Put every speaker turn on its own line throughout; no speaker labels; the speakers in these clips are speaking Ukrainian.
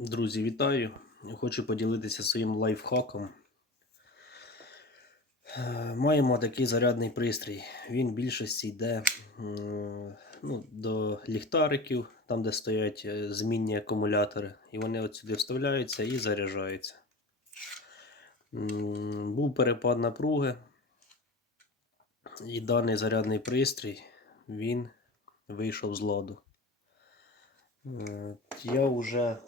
Друзі, вітаю! Хочу поділитися своїм лайфхаком. Е, Маємо такий зарядний пристрій. Він в більшості йде ну, до ліхтариків, там де стоять е, змінні акумулятори. І вони от сюди вставляються і заряджаються. Був перепад напруги. І даний зарядний пристрій він вийшов з ладу. Е, Я вже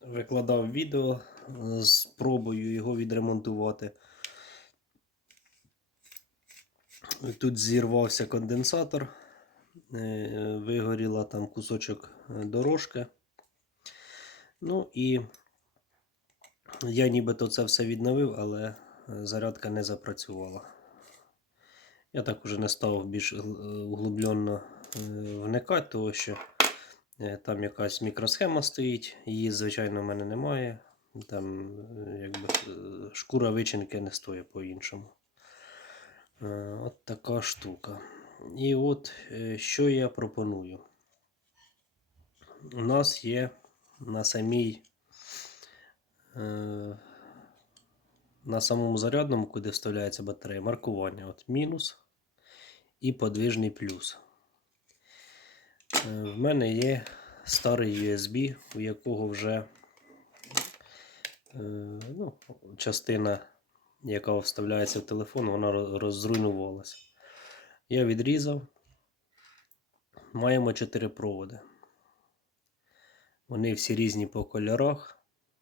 викладав відео е, з пробою його відремонтувати. Тут зірвався конденсатор, е, вигоріла там кусочок е, дорожки. Ну і я нібито це все відновив, але е, зарядка не запрацювала. Я так уже не став більш е, углубленно е, вникати, тому що е, там якась мікросхема стоїть, її, звичайно, в мене немає. Там е, якби е, шкура вичинки не стоїть по-іншому. Е, От така штука. І от е, що я пропоную. У нас є на самій е, на самому зарядному, куди вставляється батарея, маркування. От мінус і подвижний плюс. Е, В мене є старий USB, у якого вже е, ну, частина, яка вставляється в телефон, вона розруйнувалася. Я відрізав. Маємо 4 проводи. Вони всі різні по кольорах.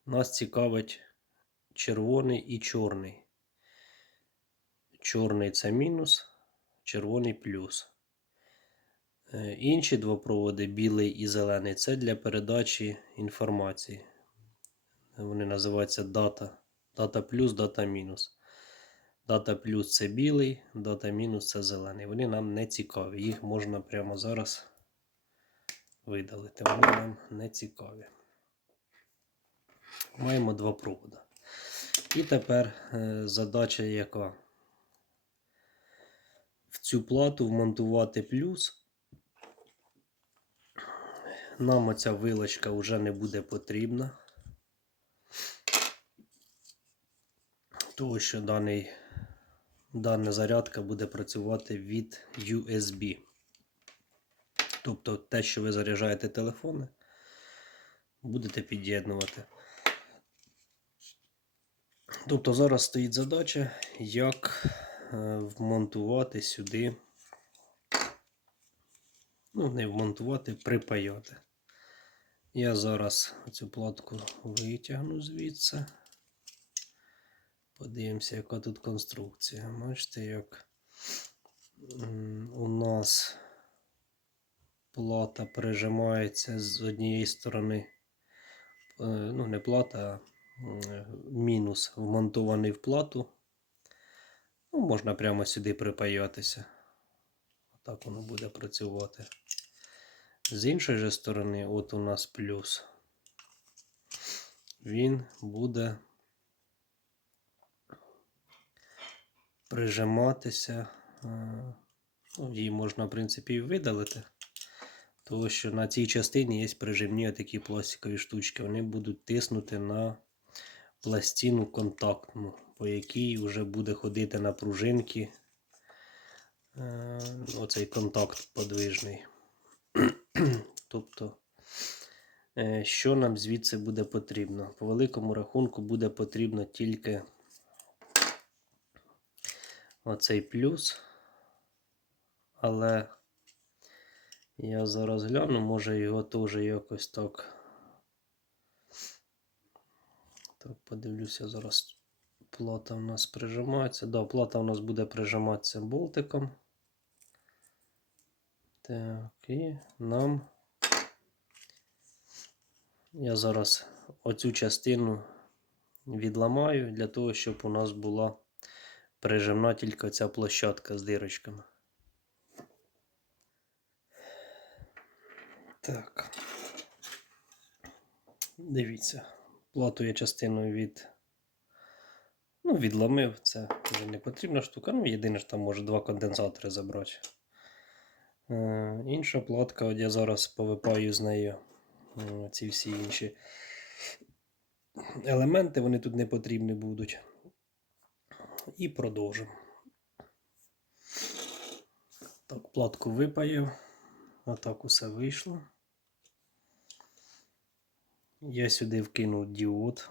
Нас цікавить червоний і чорний. Чорний це мінус, червоний плюс. Е, Інші два проводи, білий і зелений, це для передачі інформації. Вони називаються дата. Дата плюс, дата мінус. Дата плюс це білий, дата мінус це зелений. Вони нам не цікаві. Їх можна прямо зараз видалити. Вони нам не цікаві. Маємо два проводи. І тепер е, задача яка? В цю плату вмонтувати плюс. Нам оця вилочка вже не буде потрібна. Тому що даний, дана зарядка буде працювати від USB. Тобто те, що ви заряджаєте телефони, будете під'єднувати. Тобто зараз стоїть задача, як е, вмонтувати сюди, ну, не вмонтувати, припаяти. Я зараз цю платку витягну звідси. Подивимося, яка тут конструкція. Бачите, як у нас плата прижимається з однієї сторони. е, Ну, не плата, а мінус вмонтований в плату. Ну, можна прямо сюди припаятися. Так воно буде працювати. З іншої же сторони, от у нас плюс. Він буде прижиматися. е, Ну, її можна, в принципі, і видалити. Тому що на цій частині є прижимні такі пластикові штучки. Вони будуть тиснути на пластину контактну, по якій вже буде ходити на пружинки. е, Оцей контакт подвижний. Тобто, е, що нам звідси буде потрібно? По великому рахунку буде потрібно тільки оцей плюс. Але я зараз гляну, може його теж якось так. Так, подивлюся, зараз плата в нас прижимається. Да, плата у нас буде прижиматися болтиком. Так, і нам. Я зараз оцю частину відламаю для того, щоб у нас була прижимна тільки ця площадка з дирочками. Так. Дивіться. Плату я частину від. Ну, відломив. Це вже не потрібна штука. Ну, єдине, що там може два конденсатори забрати. Е, Інша платка, от я зараз повипаю з нею е, ці всі інші елементи, вони тут не потрібні будуть. І продовжимо. Так, платку випаяв. Отак усе вийшло. Я сюди вкинув діод.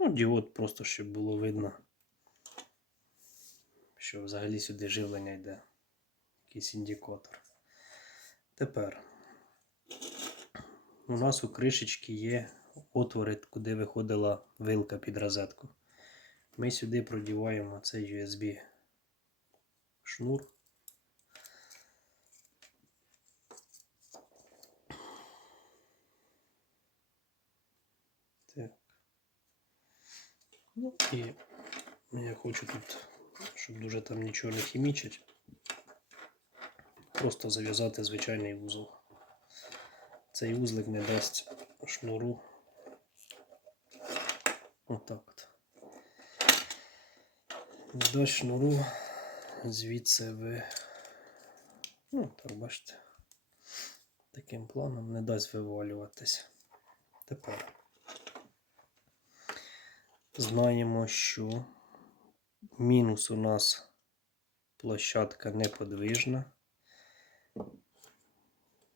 Ну, діод просто, щоб було видно, що взагалі сюди живлення йде. Якийсь індикатор. Тепер у нас у кришечки є отвори, куди виходила вилка під розетку. Ми сюди продіваємо цей USB шнур. Так. Ну і я хочу тут, щоб дуже там нічого не хімічить. Просто зав'язати звичайний вузол. Цей вузлик не дасть шнуру. Отак от. Не дасть шнуру звідси ви. Ну, так бачите. Таким планом не дасть вивалюватись. Тепер знаємо, що мінус у нас площадка неподвижна.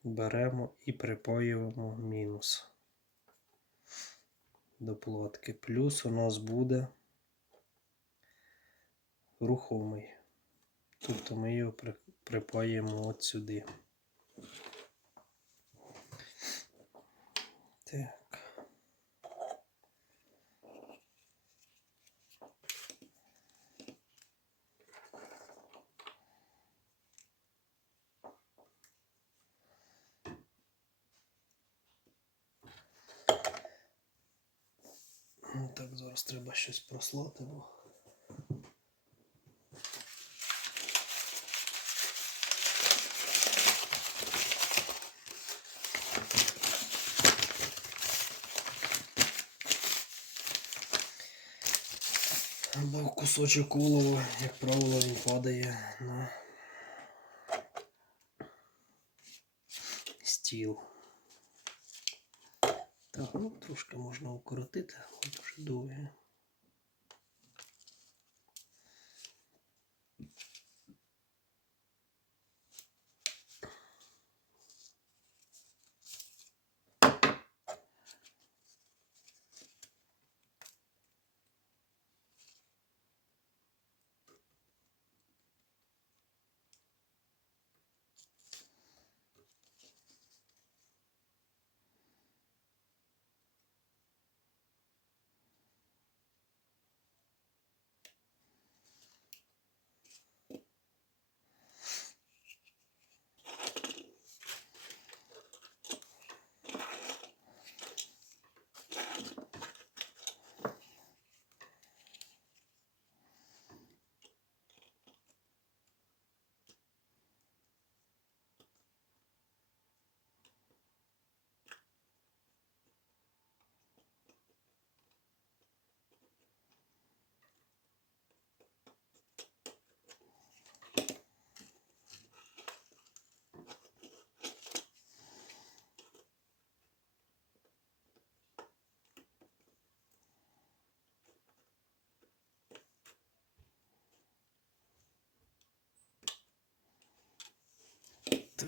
Беремо і припаюємо мінус до платки. Плюс у нас буде рухомий. Тобто ми його при- припаємо от сюди. Так, зараз треба щось прослати, бо. Бо кусочок олова, як правило, він падає на стіл. Ну трошки можна укоротити, дуже довге.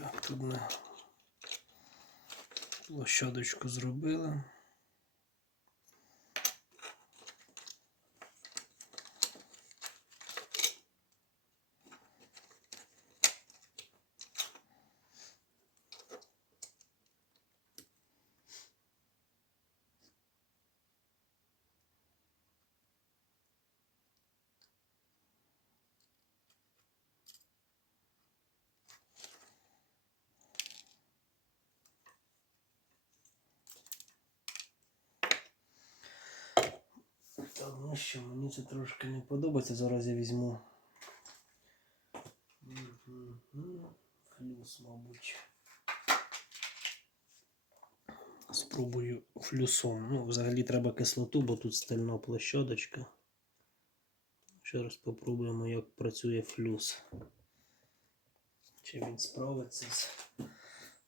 Так, тут ми площадочку зробили. Тому що мені це трошки не подобається. Зараз я візьму. Флюс, мабуть. Спробую флюсом. Ну, взагалі треба кислоту, бо тут стальна площадочка. Ще раз попробуємо, як працює флюс. Чи він справиться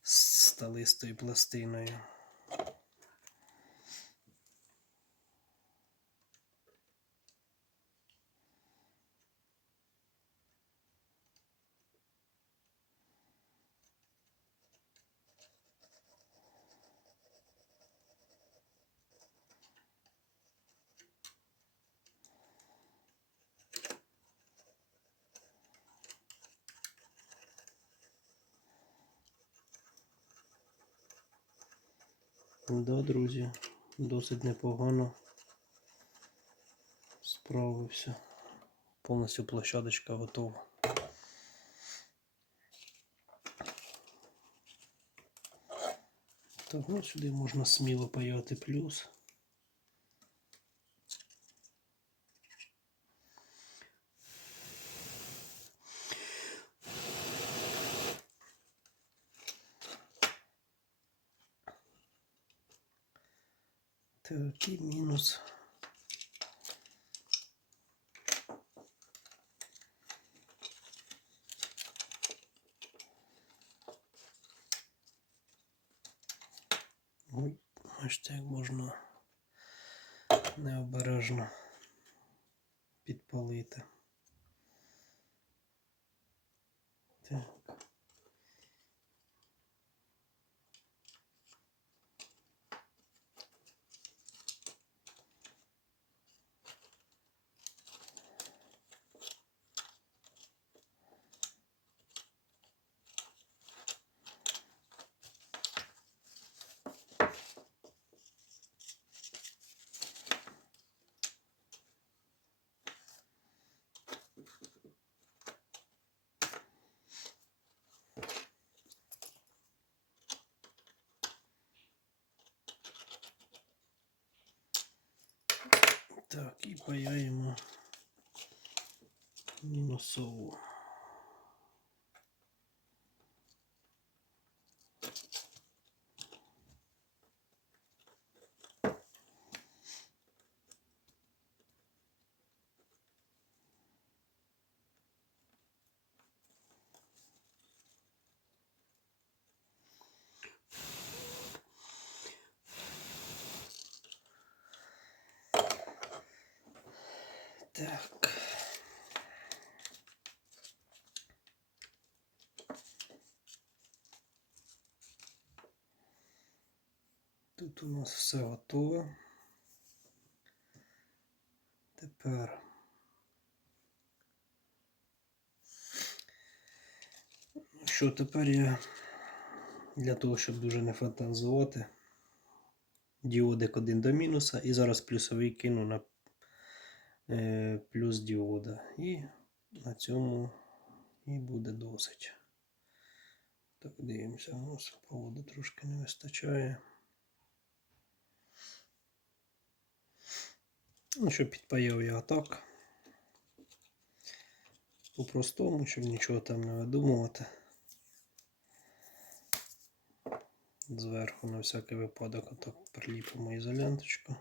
з сталистою пластиною. Да, друзі, досить непогано справився. Повністю площадочка готова. Того ну сюди можна сміло паяти плюс. Так, і мінус. Ой, бачите, як можна необережно підпалити. Так. Так, і паяємо мінусову. Так. Тут у нас все готове. Тепер що, тепер я для того, щоб дуже не фантазувати, діодик один до мінуса і зараз плюсовий кину на плюс діода. І на цьому і буде досить. Так, дивимося, у нас поводу трошки не вистачає. Ну, що підпаяв я отак. По-простому, щоб нічого там не видумувати. Зверху на всякий випадок отак приліпимо ізоленточку.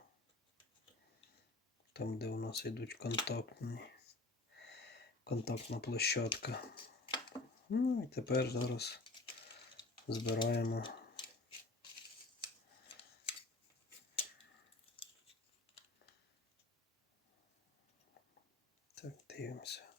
Там, де у нас йдуть контактні, контактна площадка. Ну і тепер зараз збираємо. Так, дивимося.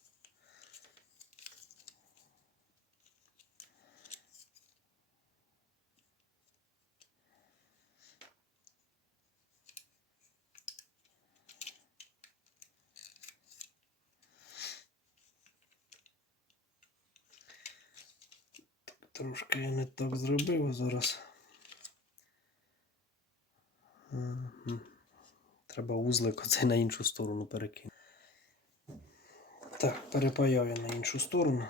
Трошки я не так зробив зараз. Треба вузлик оцей на іншу сторону перекинути. Так, перепаяв я на іншу сторону.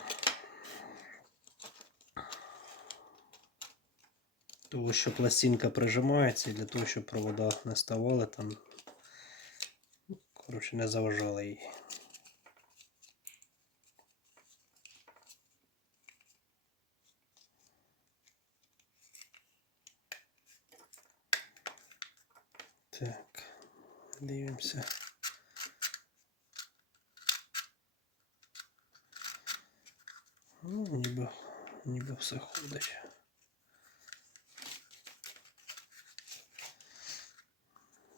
Тому що пластинка прижимається і для того, щоб провода не ставали там. Коротше, не заважали їй. Так, дивимося. Ну, ніби ніби все ходить.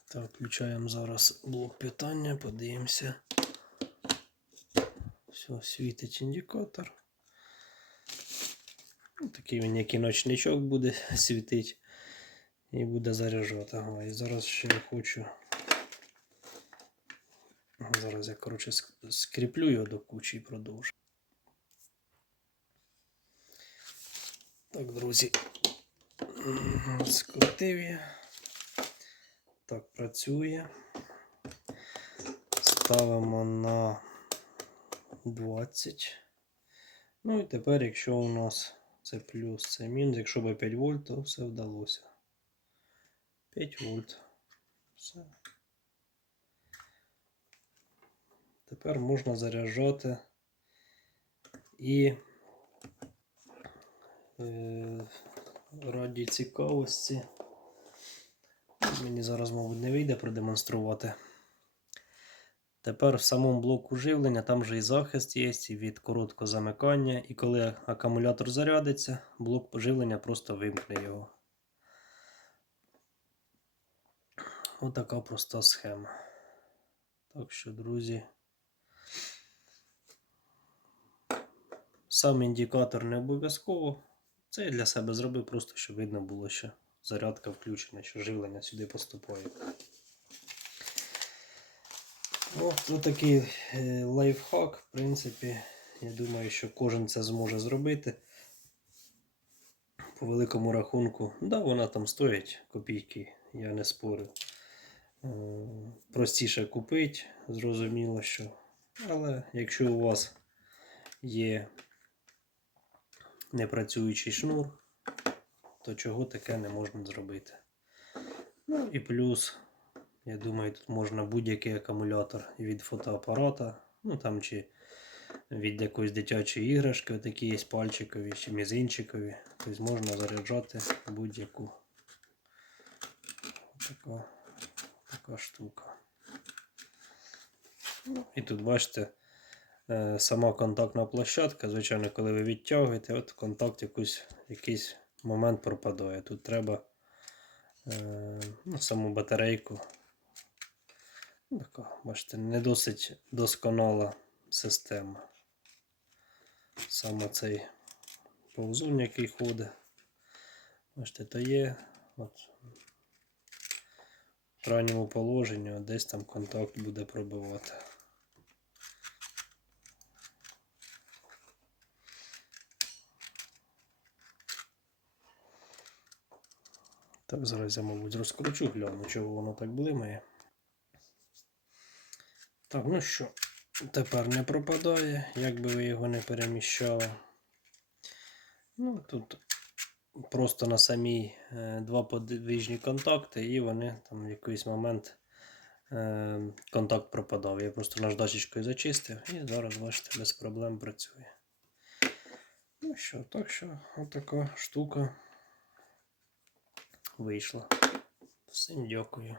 Так, включаємо зараз блок питання, подивимося. Все, світить індикатор. Ну, Такий він, як ночничок буде світить і буде заряджати. І зараз ще хочу. Зараз я, коротше, скріплю його до кучі і продовжу. Так, друзі, скрутив я. Так, працює. Ставимо на 20. Ну і тепер, якщо у нас це плюс, це мінус, якщо би 5 вольт, то все вдалося. 5 вольт. Все. Тепер можна заряджати і е, раді цікавості. Мені зараз, мабуть, не вийде продемонструвати. Тепер в самому блоку живлення там же і захист є і від короткого замикання. І коли акумулятор зарядиться, блок живлення просто вимкне його. Отака проста схема. Так що, друзі. Сам індикатор не обов'язково. Це я для себе зробив просто, щоб видно було, що зарядка включена, що живлення сюди поступає. От такий е, лайфхак, в принципі, я думаю, що кожен це зможе зробити. По великому рахунку, да, вона там стоїть копійки, я не спорю. Е, Простіше купити, зрозуміло, що. Але якщо у вас є непрацюючий шнур, то чого таке не можна зробити. Ну і плюс, я думаю, тут можна будь-який акумулятор від фотоапарата, ну там чи від якоїсь дитячої іграшки, такі є пальчикові чи мізинчикові. Тобто можна заряджати будь-яку така, така штука. І тут бачите, е, сама контактна площадка, звичайно, коли ви відтягуєте, от контакт якусь, якийсь момент пропадає. Тут треба е, ну, саму батарейку. Ну, Така, бачите, не досить досконала система. Саме цей повзун, який ходить. Бачите, то є. От, в крайньому положенні десь там контакт буде пробивати. Так, зараз я, мабуть, розкручу, гляну, чого воно так блимає. Так, ну що, тепер не пропадає, як би ви його не переміщали. Ну, тут просто на самій е, два подвижні контакти, і вони там в якийсь момент е, контакт пропадав. Я просто наждачечкою зачистив і зараз, бачите, без проблем працює. Ну що, так що, отака штука вийшла. Всім дякую.